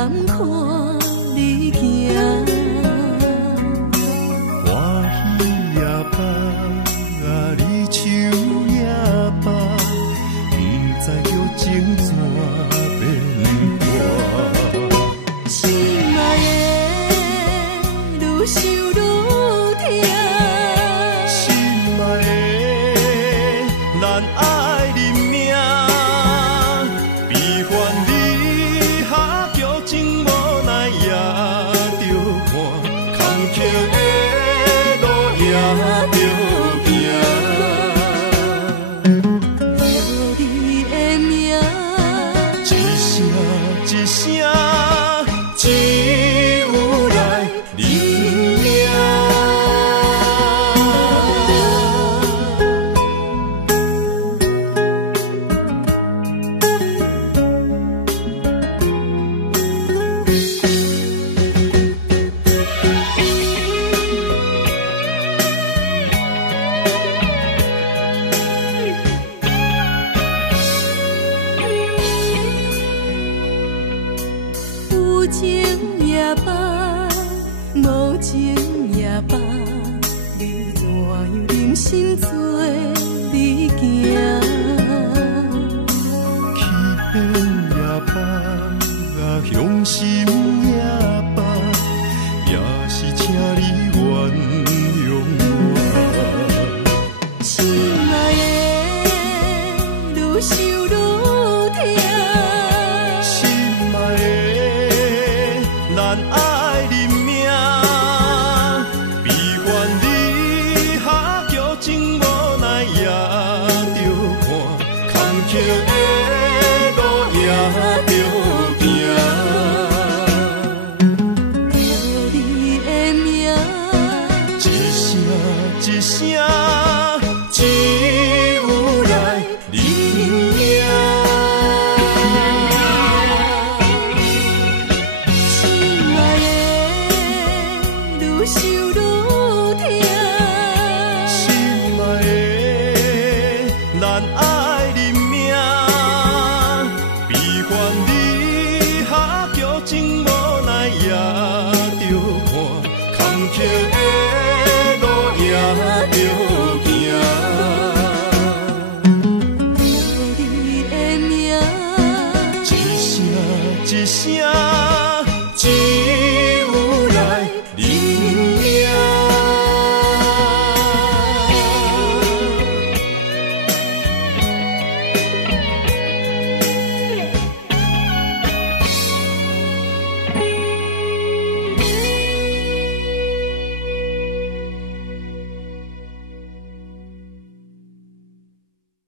甘看你行。欢喜夜捌，离愁也捌，不知叫情怎变化。心爱的，愈想愈痛。心爱的，咱爱认命，悲欢离合，剧情无奈也着看，坎坷的路也着行。留你的名，一声一声，只有来认命。有情也罢，无情也罢，你怎样忍心做你行？欺骗也罢，向心